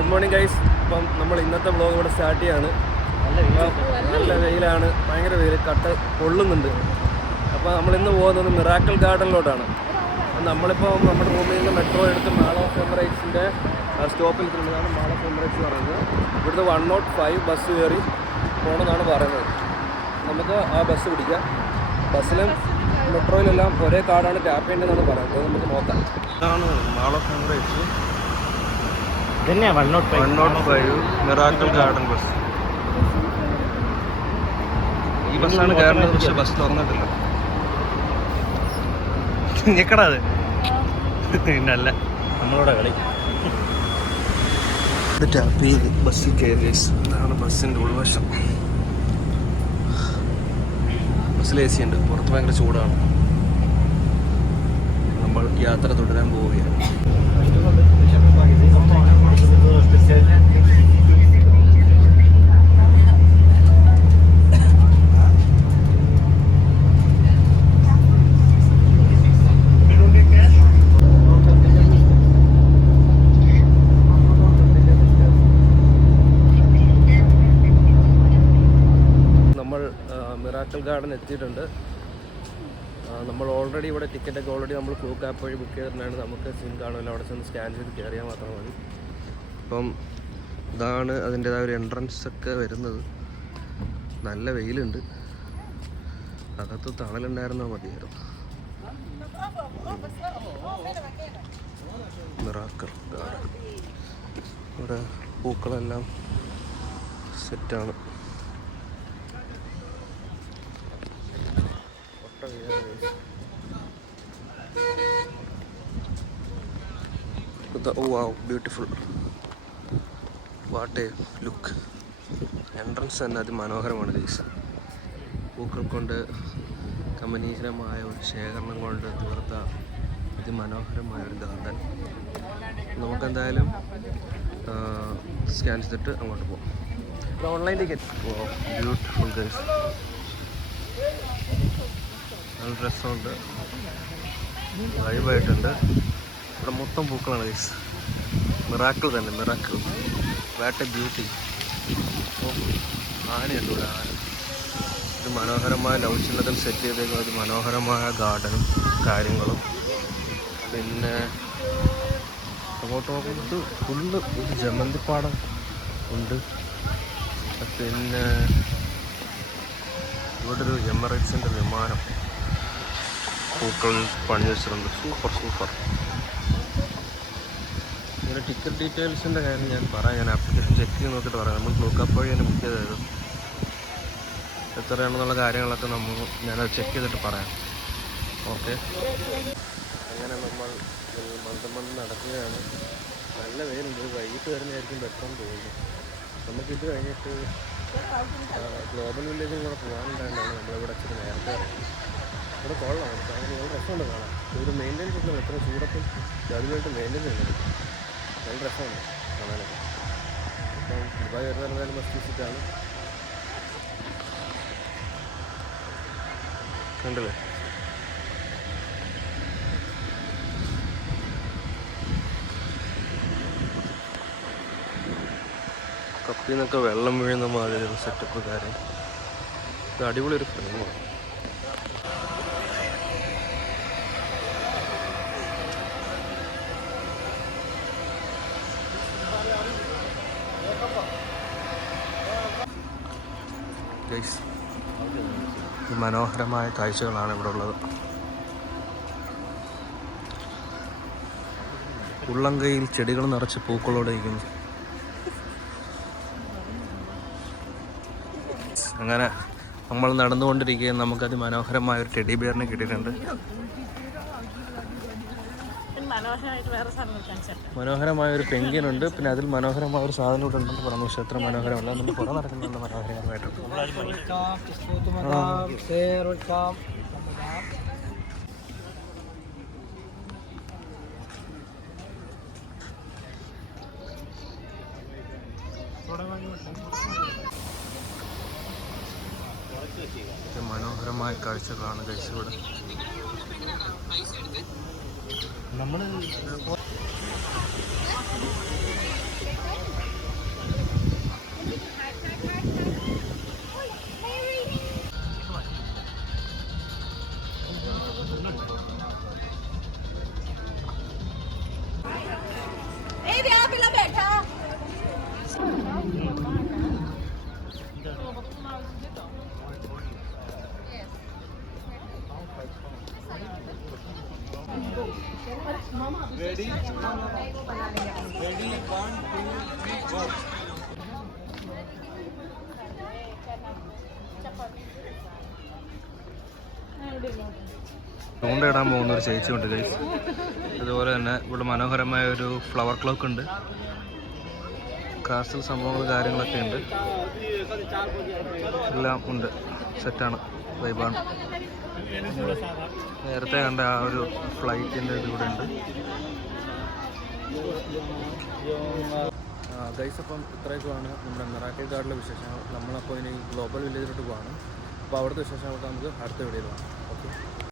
Good morning guys. ഇപ്പം നമ്മൾ ഇന്നത്തെ വ്ളോഗ് ഇവിടെ സ്റ്റാർട്ട് ചെയ്യാണ്. നല്ല വെയിലാണ്, ഭയങ്കര വെയിൽ, കട്ട കൊള്ളുന്നുണ്ട്. അപ്പോൾ നമ്മളിന്ന് പോകുന്നത് മിറാക്കിൾ ഗാർഡനിലോട്ടാണ്. നമ്മളിപ്പോൾ നമ്മുടെ റൂമിൽ നിന്ന് മെട്രോ എടുത്ത് മാൾ ഓഫ് എമിറേറ്റ്സിൻ്റെ സ്റ്റോപ്പിൽ എത്തുന്നതാണ് മാൾ ഓഫ് എമിറേറ്റ്സ് എന്ന് പറയുന്നത്. ഇവിടുന്ന് 105 ബസ് കയറി പോകണമെന്നാണ് പറയുന്നത്. നമുക്ക് ആ ബസ് പിടിക്കാം. ബസ്സിലും മെട്രോയിലെല്ലാം ഒരേ കാർഡാണ് ടാപ്പ് ചെയ്യേണ്ടതെന്നാണ് പറയുന്നത്. നമുക്ക് നോക്കാം. ഇതാണ് mall of Emirates. 105 miracle garden bus. ഈ ബസ്സാണ് കയറുന്നത്, പക്ഷെ ബസ് തുറന്നിട്ടില്ല. ഞെക്കടാ അത് പിന്നല്ല നമ്മളോടെ കളി. ടാപ്പ് ചെയ്ത് ബസ്സിൽ കയറി. ഇതാണ് ബസ്സിൻ്റെ ഉൾവശം. ബസ്സിൽ AC ഉണ്ട്, പുറത്ത് ഭയങ്കര ചൂടാണ്. നമ്മൾ യാത്ര തുടരാൻ പോവുകയാണ്. മിറാക്കിൾ ഗാർഡൻ എത്തിയിട്ടുണ്ട്. നമ്മൾ ഓൾറെഡി ഇവിടെ ടിക്കറ്റൊക്കെ നമ്മൾ ഫ്ലൂക്ക് ആപ്പ് വഴി ബുക്ക് ചെയ്തിട്ടുണ്ടാണ്. നമുക്ക് സിം കാണുമല്ലോ, അവിടെ ചെന്ന് സ്കാൻ ചെയ്ത് കയറിയാൽ മാത്രം മതി. അപ്പം ഇതാണ് അതിൻ്റേതായ ഒരു എൻട്രൻസ് ഒക്കെ വരുന്നത്. നല്ല വെയിലുണ്ട്, അകത്ത് തണലുണ്ടായിരുന്നാൽ മതിയായിരുന്നു. മിറാക്കിൾ ഗാർഡൻ, ഇവിടെ പൂക്കളെല്ലാം സെറ്റാണ്. Oh wow, beautiful. What a look. Entrance തന്നെ അതിമനോഹരമാണ് ഗൈസ്. പൂക്കൾ കൊണ്ട് കമനീയമായ ഒരു ശേഖരണം കൊണ്ട് തീർത്ത അതിമനോഹരമായ ഒരു ഗാർഡൻ. നമുക്കെന്തായാലും സ്കാൻ ചെയ്തിട്ട് അങ്ങോട്ട് പോകും. Online ticket. ബ്യൂട്ടിഫുൾ ഗൈസ്, നല്ല രസമുണ്ട്, വൈബായിട്ടുണ്ട്. ഇവിടെ മൊത്തം പൂക്കളാണ് ഗൈസ്. മിറാക്കിൾ തന്നെ, മിറാക്കിൾ. What a beauty. ആനയുണ്ട് ഇവിടെ, ആന. ഇത് മനോഹരമായ ലൗചില്ലത്തിൽ സെറ്റ് ചെയ്തേക്കുന്ന ഒരു മനോഹരമായ ഗാർഡനും കാര്യങ്ങളും. പിന്നെ അങ്ങോട്ട് നോക്കുന്നത് ഫുള്ള് ഒരു ജമന്തിപ്പാടം ഉണ്ട്. പിന്നെ ഇവിടെ ഒരു എമിറേറ്റ്സിൻ്റെ വിമാനം പൂക്കൾ പണി വെച്ചിട്ടുണ്ട്. Super super. ഇങ്ങനെ ടിക്കറ്റ് ഡീറ്റെയിൽസിൻ്റെ കാര്യം ഞാൻ പറയാം. ഞാൻ ആപ്ലിക്കേഷൻ ചെക്ക് ചെയ്ത് നോക്കിയിട്ട് പറയാം. നമ്മൾ ഫ്ലൂക്ക് ആപ്പ് വഴിയാണ് ബുക്ക് ചെയ്തത്. എത്രയാണെന്നുള്ള കാര്യങ്ങളൊക്കെ ഞാനത് ചെക്ക് ചെയ്തിട്ട് പറയാം. ഓക്കെ. അങ്ങനെ നമ്മൾ മന്ദം നടക്കുകയാണ്. നല്ല വെയിലുണ്ട്. വൈകിട്ട് വരുന്നതായിരിക്കും ബെറ്റർ എന്ന് തോന്നുന്നു. നമുക്കിത് കഴിഞ്ഞിട്ട് ഗ്ലോബൽ വില്ലേജിൽ കൂടെ പോകാനുണ്ടായതാണ് നമ്മളിവിടെ ഇച്ചിരി നേരത്തെ ഇറങ്ങി. ഇവിടെ കൊള്ളാം, അങ്ങനെ നല്ല രസമുണ്ട് കാണാൻ. ഒരു മെയിൻ്റെനൻസ് ഒക്കെ എത്ര ചൂടത്തും അതുമായിട്ട് മെയിൻ്റെയിൻ ചെയ്യുന്നത് നല്ല രസമുണ്ട് കാണാനൊക്കെ. ഇപ്പം ദുബായ് വരുന്നതായാലും മസ്റ്റ് വിസിറ്റാണ്. കണ്ടില്ലേ? കപ്പിൽ നിന്നൊക്കെ വെള്ളം വീഴുന്ന മാതിരി ഒരു സെറ്റപ്പ് കാര്യം. ഇത് അടിപൊളി ഒരു ഫ്രെയിമാണ്. ഈ മനോഹരമായ കാഴ്ചകളാണ് ഇവിടെ ഉള്ളത്. ഉള്ളംകൈയിൽ ചെടികൾ നിറച്ച് പൂക്കളോടെ ഇരിക്കുന്നു. അങ്ങനെ നമ്മൾ നടന്നുകൊണ്ടിരിക്കുകയും നമുക്കത് മനോഹരമായ ഒരു ടെഡി ബിയറിനെ കിട്ടിയിട്ടുണ്ട്. മനോഹരമായ ഒരു പെൻഗ്വിനുണ്ട്. പിന്നെ അതിൽ മനോഹരമായ ഒരു സാധനം ഇവിടെ ഉണ്ടെന്ന് പറഞ്ഞു. പക്ഷെ എത്ര മനോഹരമല്ല, നമ്മൾ പുറം നടക്കുന്നുണ്ട് മനോഹരമായിട്ടുണ്ട്. മനോഹരമായ കാഴ്ചകളാണ് ഗൈസ് ഇവിടെ. നമ്മൾ ചൂണ്ടയിടാൻ പോകുന്ന ഒരു ചേച്ചിയുണ്ട് ഗൈസ്. അതുപോലെ തന്നെ ഇവിടെ മനോഹരമായ ഒരു ഫ്ലവർ ക്ലോക്ക് ഉണ്ട്. കാസ്റ്റൽ സംഭവങ്ങൾ കാര്യങ്ങളൊക്കെ ഉണ്ട്. എല്ലാം ഉണ്ട്. സെറ്റാണ്, വൈബാണ്. നേരത്തെ കണ്ട ആ ഒരു ഫ്ലൈറ്റിൻ്റെ ഇതിലൂടെ ഉണ്ട് ഗൈസ്. അപ്പം ഇത്രയൊക്കെയാണ് നമ്മുടെ മിറാക്കിൾ ഗാർഡിലെ വിശേഷങ്ങൾ. നമ്മളപ്പോൾ ഇനി ഗ്ലോബൽ വില്ലേജിലോട്ട് പോവാണ്. അപ്പോൾ അവിടുത്തെ വിശേഷങ്ങളൊക്കെ നമുക്ക് അടുത്ത വീഡിയോയിൽ കാണാം. ഓക്കെ.